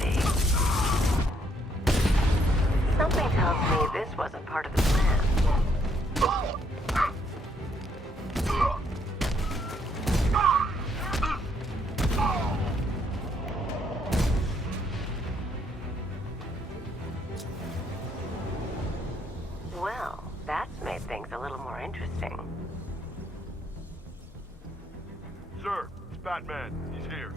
party. Something tells me this wasn't part of the plan. Well, that's made things a little more interesting. Sir, it's Batman. He's here.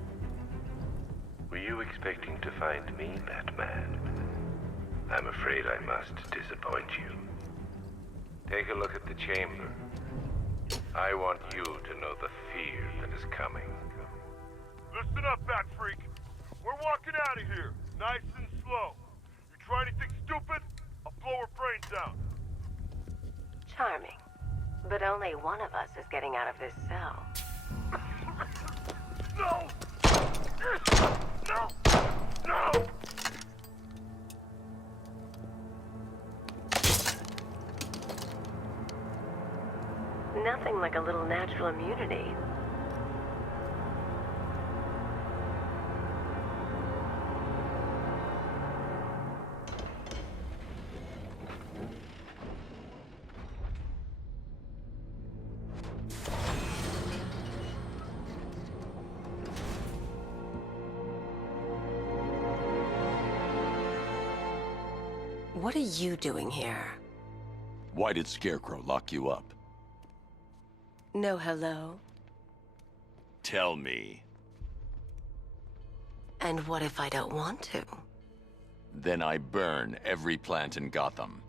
Were you expecting to find me, Batman? I'm afraid I must disappoint you. Take a look at the chamber. I want you to know the fear that is coming. Listen up, Bat Freak. We're walking out of here, nice and slow. You try anything stupid, I'll blow her brains out. Charming. But only one of us is getting out of this cell. No! No! No! Nothing like a little natural immunity. What are you doing here? Why did Scarecrow lock you up? No hello? Tell me. And what if I don't want to? Then I burn every plant in Gotham.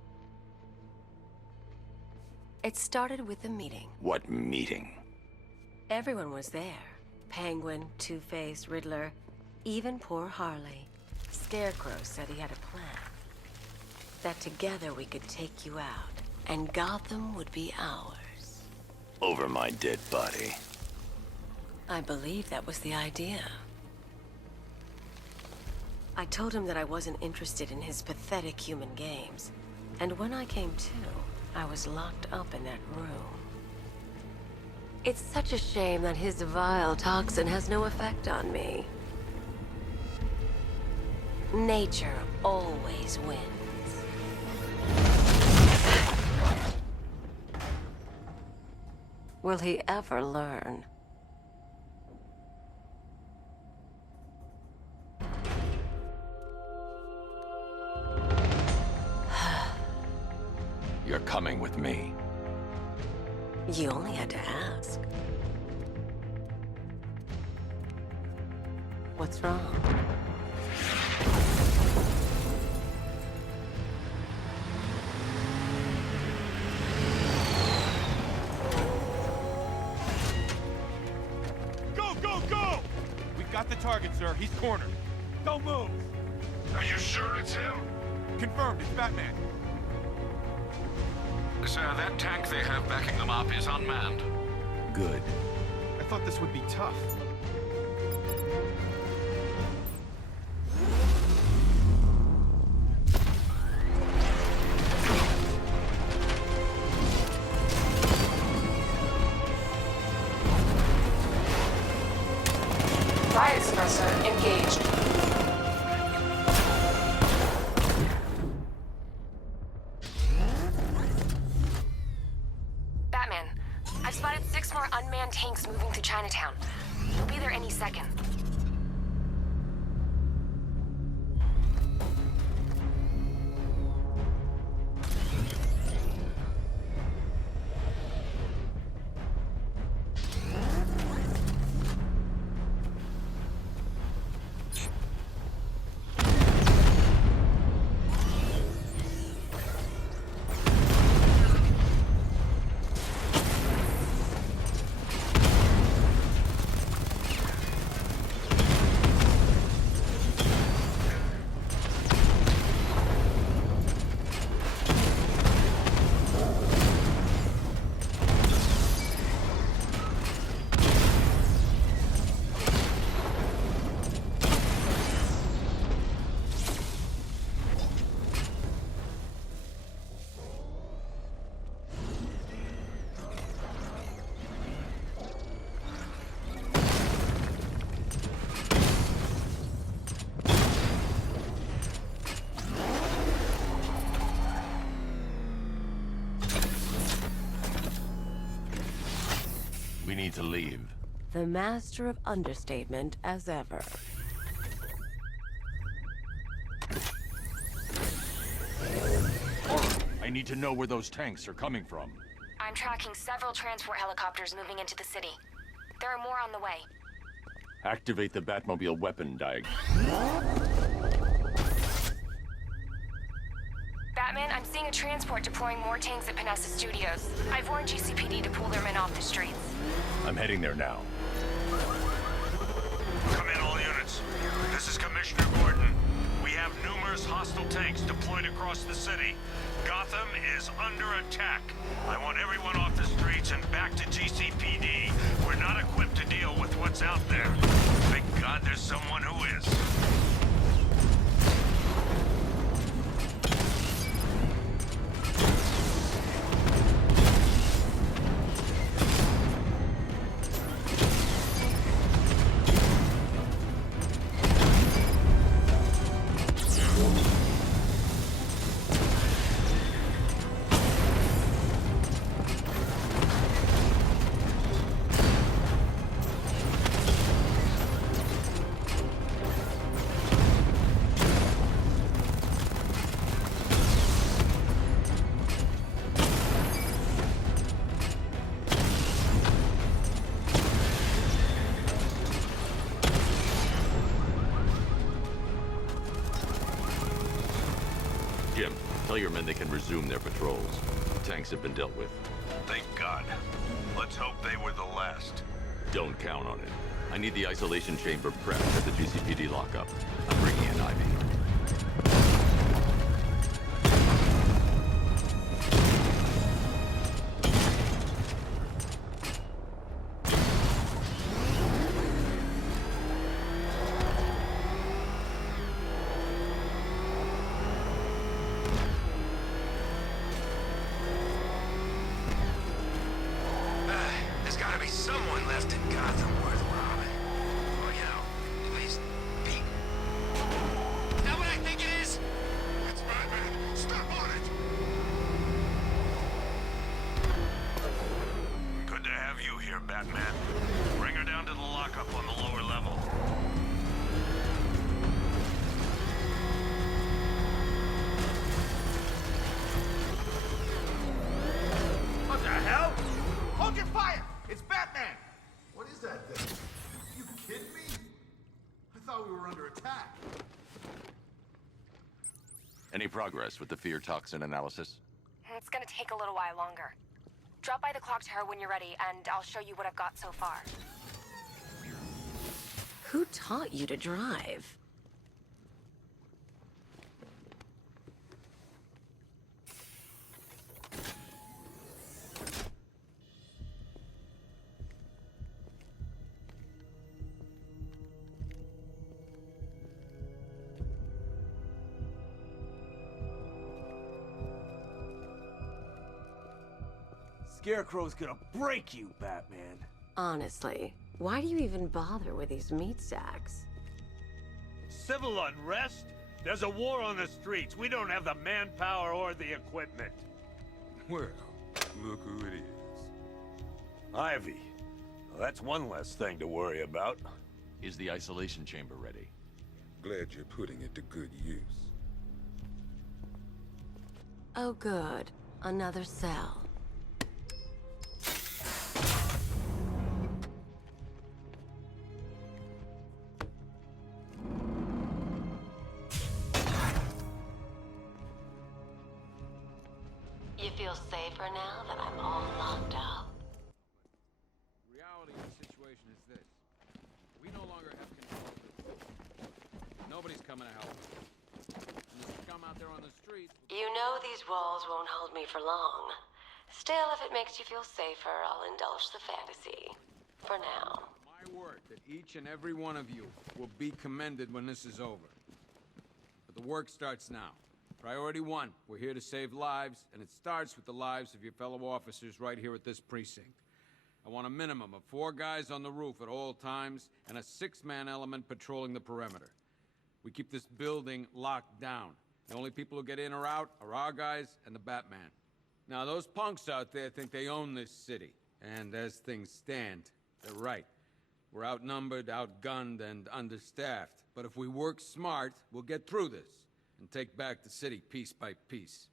It started with a meeting. What meeting? Everyone was there. Penguin, Two-Face, Riddler, even poor Harley. Scarecrow said he had a plan. That together we could take you out, and Gotham would be ours. Over my dead body. I believe that was the idea. I told him that I wasn't interested in his pathetic human games, and when I came to, I was locked up in that room. It's such a shame that his vile toxin has no effect on me. Nature always wins. Will he ever learn? You're coming with me. You only had to ask. What's wrong? Go! We got the target, sir. He's cornered. Don't move! Are you sure it's him? Confirmed, it's Batman. Sir, that tank they have backing them up is unmanned. Good. I thought this would be tough. Riot suppressor engaged. Batman, I've spotted 6 more unmanned tanks moving through Chinatown. We need to leave. The master of understatement as ever. I need to know where those tanks are coming from. I'm tracking several transport helicopters moving into the city. There are more on the way. Activate the Batmobile weapon diagram. Batman, I'm seeing a transport deploying more tanks at Panessa Studios. I've warned GCPD to pull their men off the streets. I'm heading there now. Come in, all units. This is Commissioner Gordon. We have numerous hostile tanks deployed across the city. Gotham is under attack. I want everyone off the streets and back to GCPD. We're not equipped to deal with what's out there. Thank God there's someone who is. Jim, tell your men they can resume their patrols. Tanks have been dealt with. Thank God. Let's hope they were the last. Don't count on it. I need the isolation chamber prepped at the GCPD lockup. I'm bringing in Ivy. There's gotta be someone left in Gotham worth robbing. Or, you know, at least beat. Is that what I think it is? It's Batman. Step on it! Good to have you here, Batman. Bring her down to the lockup on the lower level. What the hell? Hold your fire! It's Batman! What is that thing? You kidding me? I thought we were under attack. Any progress with the fear toxin analysis? It's gonna take a little while longer. Drop by the clock tower when you're ready, and I'll show you what I've got so far. Who taught you to drive? Scarecrow's gonna break you, Batman. Honestly, why do you even bother with these meat sacks? Civil unrest? There's a war on the streets. We don't have the manpower or the equipment. Well, look who it is. Ivy. Well, that's one less thing to worry about. Is the isolation chamber ready? Glad you're putting it to good use. Oh good, another cell. You feel safer now that I'm all locked up? Reality of the situation is this. We no longer have control of this. Nobody's coming to help us. And the scum out there on the streets... You know these walls won't hold me for long. Still, if it makes you feel safer, I'll indulge the fantasy. For now. My word that each and every one of you will be commended when this is over. But the work starts now. Priority one, we're here to save lives, and it starts with the lives of your fellow officers right here at this precinct. I want a minimum of 4 guys on the roof at all times, and a 6-man element patrolling the perimeter. We keep this building locked down. The only people who get in or out are our guys and the Batman. Now, those punks out there think they own this city, And as things stand, they're right. We're outnumbered, outgunned, and understaffed. But if we work smart, we'll get through this and take back the city piece by piece.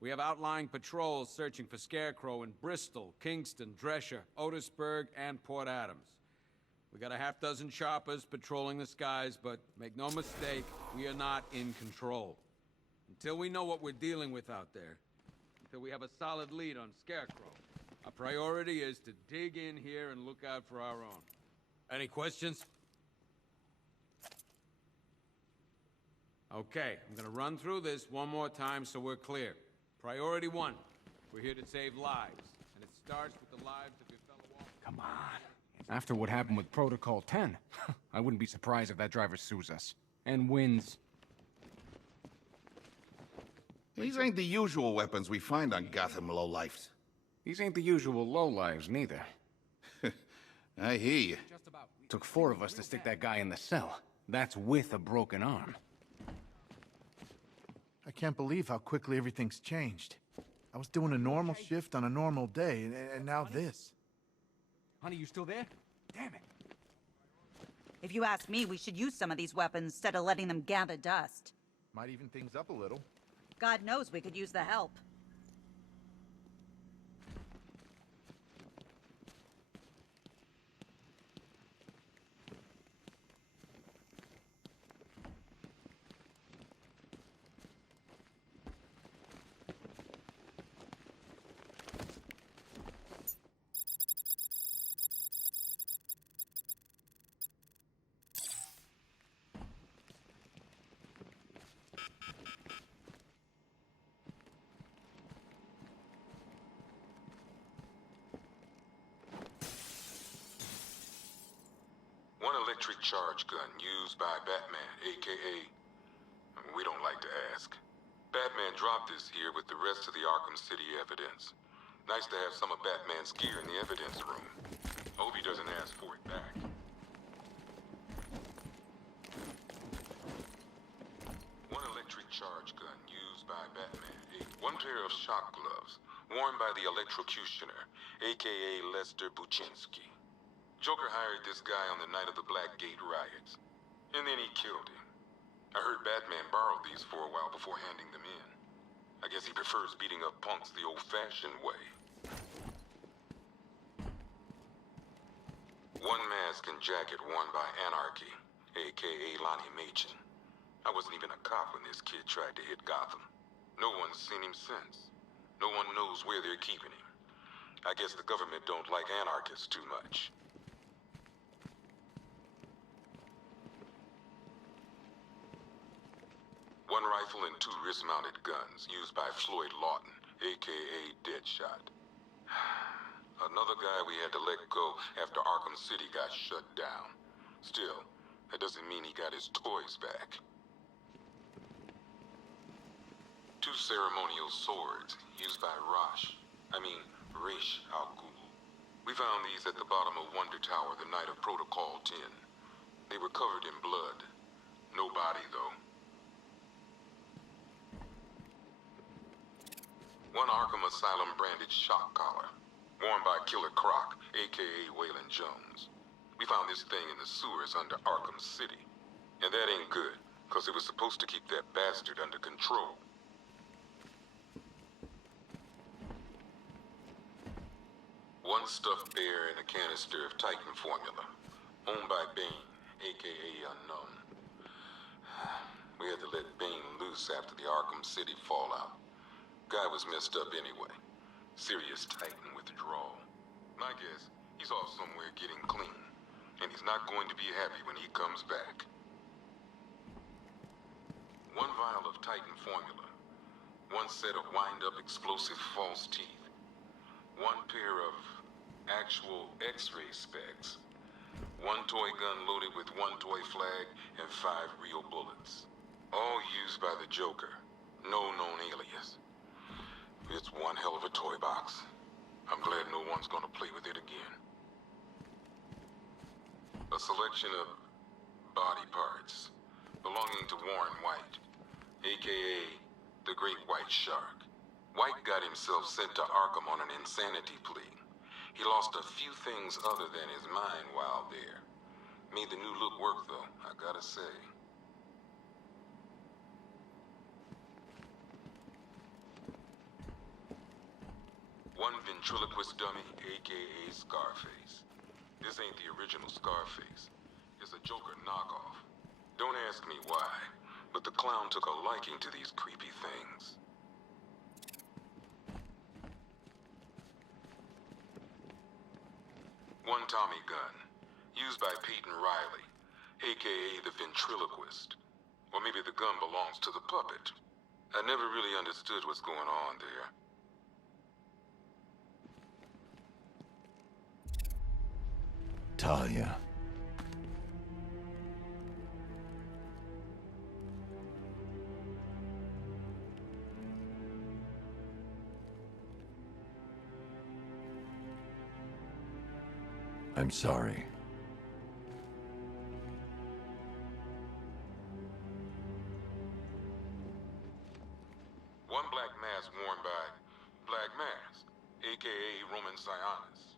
We have outlying patrols searching for Scarecrow in Bristol, Kingston, Drescher, Otisburg, and Port Adams. We got a half-dozen choppers patrolling the skies, but make no mistake, we are not in control. Until we know what we're dealing with out there, until we have a solid lead on Scarecrow, our priority is to dig in here and look out for our own. Any questions? Okay, I'm gonna run through this one more time so we're clear. Priority 1, we're here to save lives, and it starts with the lives of your fellow officers. Come on. After what happened with Protocol 10, I wouldn't be surprised if that driver sues us. And wins. These ain't the usual weapons we find on Gotham lowlifes. These ain't the usual lowlives, neither. I hear you. Took 4 of us to stick that guy in the cell. That's with a broken arm. I can't believe how quickly everything's changed. I was doing a normal shift on a normal day, and now this. Honey, you still there? Damn it. If you ask me, we should use some of these weapons instead of letting them gather dust. Might even things up a little. God knows we could use the help. One electric charge gun used by Batman, a.k.a. We don't like to ask. Batman dropped this here with the rest of the Arkham City evidence. Nice to have some of Batman's gear in the evidence room. Hope he doesn't ask for it back. One electric charge gun used by Batman. One pair of shock gloves worn by the electrocutioner, a.k.a. Lester Buczynski. Joker hired this guy on the night of the Blackgate riots, and then he killed him. I heard Batman borrowed these for a while before handing them in. I guess he prefers beating up punks the old-fashioned way. One mask and jacket worn by Anarchy, a.k.a. Lonnie Machin. I wasn't even a cop when this kid tried to hit Gotham. No one's seen him since. No one knows where they're keeping him. I guess the government don't like anarchists too much. One rifle and 2 wrist-mounted guns used by Floyd Lawton, a.k.a. Deadshot. Another guy we had to let go after Arkham City got shut down. Still, that doesn't mean he got his toys back. 2 ceremonial swords used by Ra's al Ghul. We found these at the bottom of Wonder Tower the night of Protocol 10. They were covered in blood. No body, though. One Arkham Asylum branded shock collar, worn by Killer Croc, a.k.a. Waylon Jones. We found this thing in the sewers under Arkham City. And that ain't good, because it was supposed to keep that bastard under control. One stuffed bear and a canister of Titan formula, owned by Bane, a.k.a. Unknown. We had to let Bane loose after the Arkham City fallout. Guy was messed up anyway. Serious Titan withdrawal. My guess, he's off somewhere getting clean. And he's not going to be happy when he comes back. One vial of Titan formula. One set of wind-up explosive false teeth. One pair of actual X-ray specs. One toy gun loaded with 1 toy flag and 5 real bullets. All used by the Joker. No known alias. It's one hell of a toy box. I'm glad no one's gonna play with it again. A selection of body parts belonging to Warren White, a.k.a. the Great White Shark. White got himself sent to Arkham on an insanity plea. He lost a few things other than his mind while there. Made the new look work, though, I gotta say. One ventriloquist dummy, aka Scarface. This ain't the original Scarface. It's a Joker knockoff. Don't ask me why, but the clown took a liking to these creepy things. One Tommy gun, used by Peyton Riley, aka the ventriloquist. Or maybe the gun belongs to the puppet. I never really understood what's going on there. Talia. I'm sorry. One black mask worn by Black Mask, aka Roman Sionis.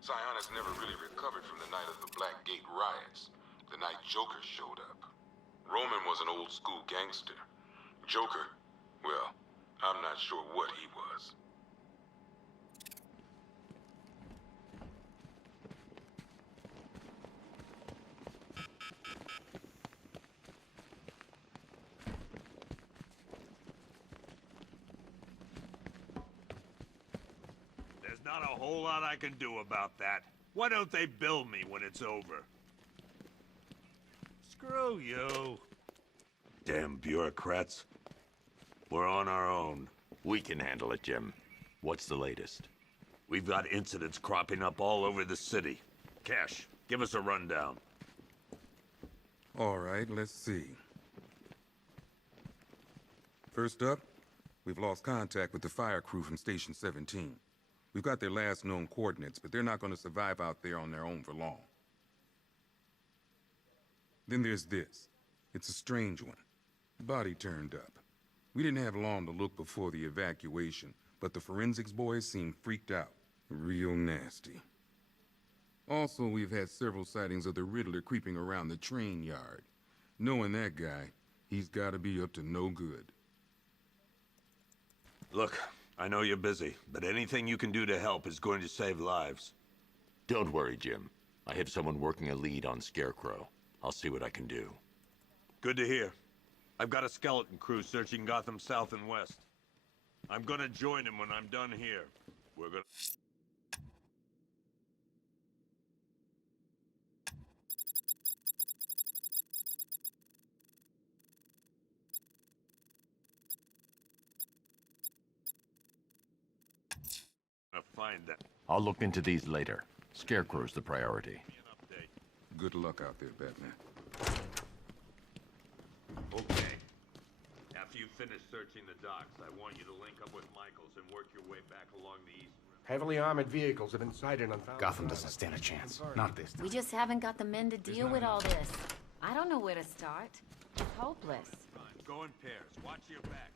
Sionis never really recovered from the night of the Black Gate riots, the night Joker showed up. Roman was an old school gangster. Joker, well, I'm not sure what he was. There's not a whole lot I can do about that. Why don't they bill me when it's over? Screw you. Damn bureaucrats. We're on our own. We can handle it, Jim. What's the latest? We've got incidents cropping up all over the city. Cash, give us a rundown. All right, let's see. First up, we've lost contact with the fire crew from Station 17. We've got their last known coordinates, but they're not going to survive out there on their own for long. Then there's this. It's a strange one. The body turned up. We didn't have long to look before the evacuation, but the forensics boys seemed freaked out. Real nasty. Also, we've had several sightings of the Riddler creeping around the train yard. Knowing that guy, he's got to be up to no good. Look, I know you're busy, but anything you can do to help is going to save lives. Don't worry, Jim. I have someone working a lead on Scarecrow. I'll see what I can do. Good to hear. I've got a skeleton crew searching Gotham South and West. I'm gonna join him when I'm done here. We're gonna... find that. I'll look into these later. Scarecrow's the priority. Good luck out there, Batman. Okay. After you finish searching the docks, I want you to link up with Michaels and work your way back along the east. Heavily armored vehicles have been sighted on... Gotham doesn't stand a chance. Not this time. We just haven't got the men to deal with all this. I don't know where to start. It's hopeless. Go in pairs. Watch your backs.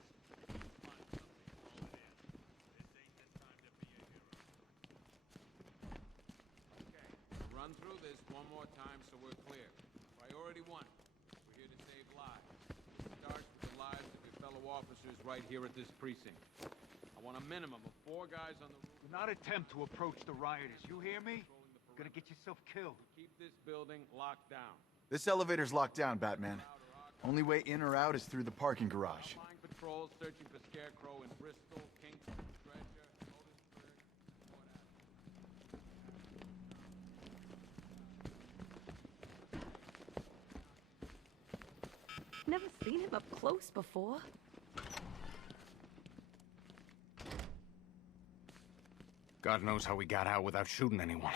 Run through this one more time so we're clear. Priority one, we're here to save lives. It starts with the lives of your fellow officers right here at this precinct. I want a minimum of 4 guys on the roof. Do not attempt to approach the rioters. You hear me? You're gonna get yourself killed. Keep this building locked down. This elevator's locked down, Batman. Only way in or out is through the parking garage. Line patrols searching for Scarecrow in Bristol, Kingston, Dredger, Otisburg, Port Avenue. Never seen him up close before. God knows how we got out without shooting anyone.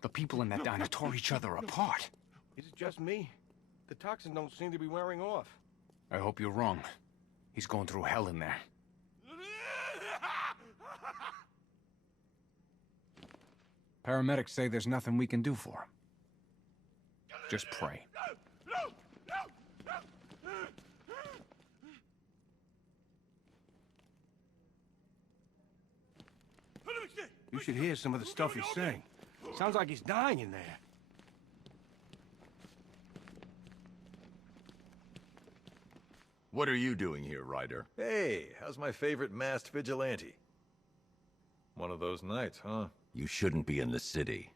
The people in that diner tore each other apart. Is it just me? The toxins don't seem to be wearing off. I hope you're wrong. He's going through hell in there. Paramedics say there's nothing we can do for him. Just pray. You should hear some of the stuff he's saying. Sounds like he's dying in there. What are you doing here, Ryder? Hey, how's my favorite masked vigilante? One of those nights, huh? You shouldn't be in the city.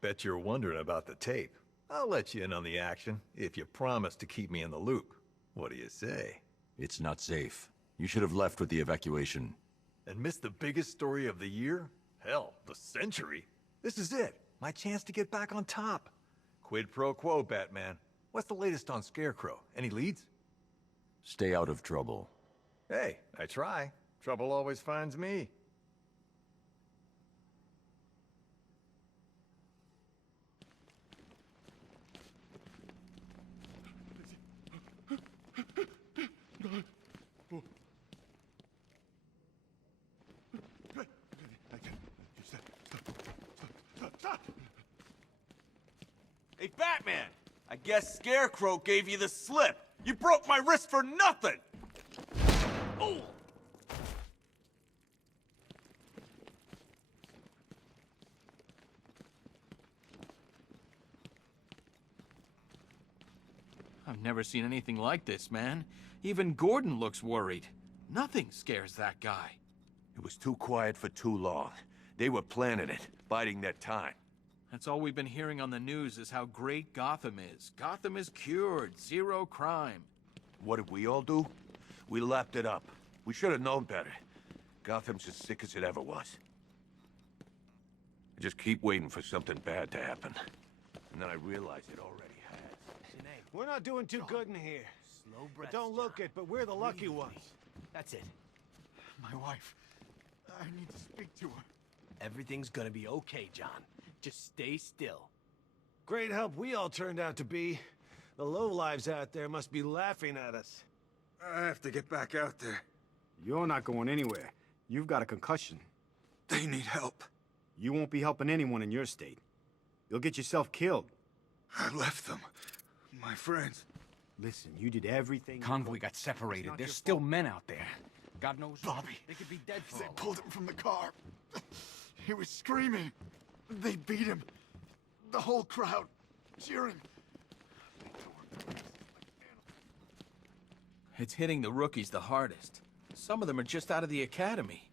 Bet you're wondering about the tape. I'll let you in on the action, if you promise to keep me in the loop. What do you say? It's not safe. You should have left with the evacuation. And missed the biggest story of the year? Hell, the century. This is it. My chance to get back on top. Quid pro quo, Batman. What's the latest on Scarecrow? Any leads? Stay out of trouble. Hey, I try. Trouble always finds me. Hey, Batman! I guess Scarecrow gave you the slip. You broke my wrist for nothing! Oh! I've never seen anything like this, man. Even Gordon looks worried. Nothing scares that guy. It was too quiet for too long. They were planning it, biding their time. That's all we've been hearing on the news is how great Gotham is. Gotham is cured, zero crime. What did we all do? We lapped it up. We should have known better. Gotham's as sick as it ever was. I just keep waiting for something bad to happen. And then I realize it already has. We're not doing too good in here. Slow breath. Don't look it, but we're the lucky ones. That's it. My wife. I need to speak to her. Everything's gonna be okay, John. Just stay still. Great help we all turned out to be. The lowlives out there must be laughing at us. I have to get back out there. You're not going anywhere. You've got a concussion. They need help. You won't be helping anyone in your state. You'll get yourself killed. I left them. My friends. Listen, you did everything. Convoy got separated. There's still men out there. God knows. Bobby. They could be dead for They all. pulled him from the car. He was screaming. They beat him. The whole crowd cheering. It's hitting the rookies the hardest. Some of them are just out of the academy.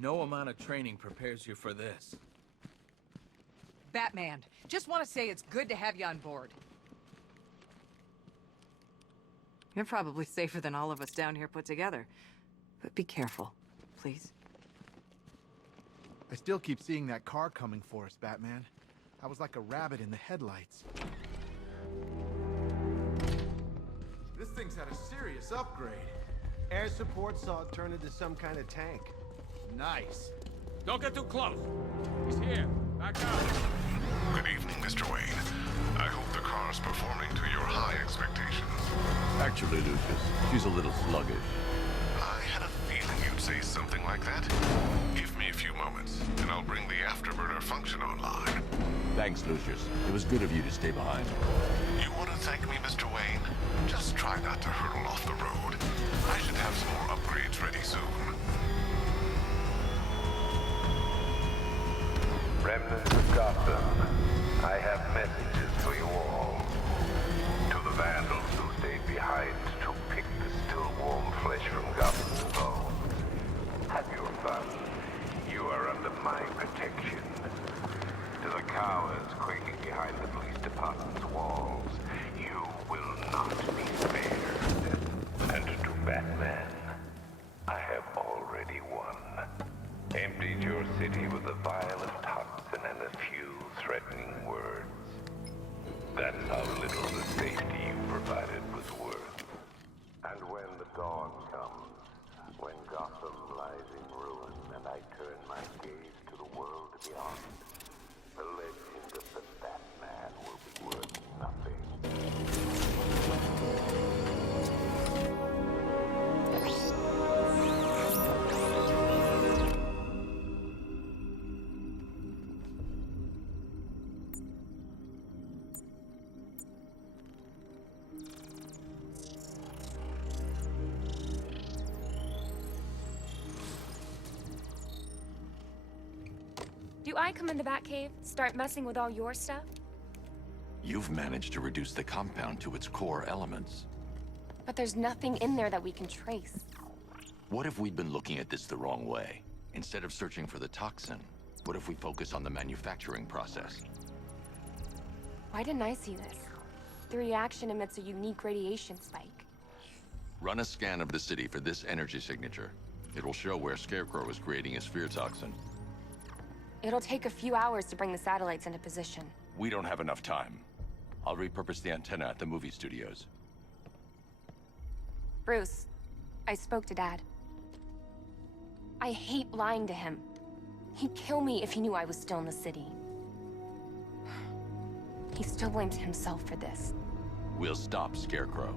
No amount of training prepares you for this. Batman, just want to say it's good to have you on board. You're probably safer than all of us down here put together. But be careful, please. I still keep seeing that car coming for us, Batman. I was like a rabbit in the headlights. This thing's had a serious upgrade. Air support saw it turn into some kind of tank. Nice. Don't get too close. He's here. Back out. Good evening, Mr. Wayne. I hope the car's performing to your high expectations. Actually, Lucius, she's a little sluggish. I had a feeling you'd say something like that. Give me a few moments, and I'll bring the afterburner function online. Thanks, Lucius. It was good of you to stay behind. You want to thank me, Mr. Wayne? Just try not to hurtle off the road. I should have some more upgrades ready soon. Remnants of Gotham, I have messages for you all. To the vandals who stayed behind to pick the still warm flesh from Gotham's bones. Have your fun. You are under my protection. To the cowards quaking behind the police department's walls, you will not be spared. And to Batman, I have already won. Emptied your city with a vial of toxin and a few threatening words. That's how little the safety you provided was worth. And when the dawn comes, when Gotham lies in ruin and I turn my gaze to the world beyond, the legend of the Batman will be worth nothing. Do I come in the Batcave, start messing with all your stuff? You've managed to reduce the compound to its core elements. But there's nothing in there that we can trace. What if we'd been looking at this the wrong way? Instead of searching for the toxin, what if we focus on the manufacturing process? Why didn't I see this? The reaction emits a unique radiation spike. Run a scan of the city for this energy signature. It will show where Scarecrow is creating his fear toxin. It'll take a few hours to bring the satellites into position. We don't have enough time. I'll repurpose the antenna at the movie studios. Bruce, I spoke to Dad. I hate lying to him. He'd kill me if he knew I was still in the city. He still blames himself for this. We'll stop Scarecrow.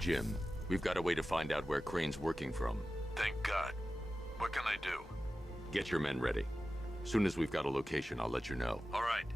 Jim, we've got a way to find out where Crane's working from. Thank God. What can I do? Get your men ready. Soon as we've got a location, I'll let you know. All right.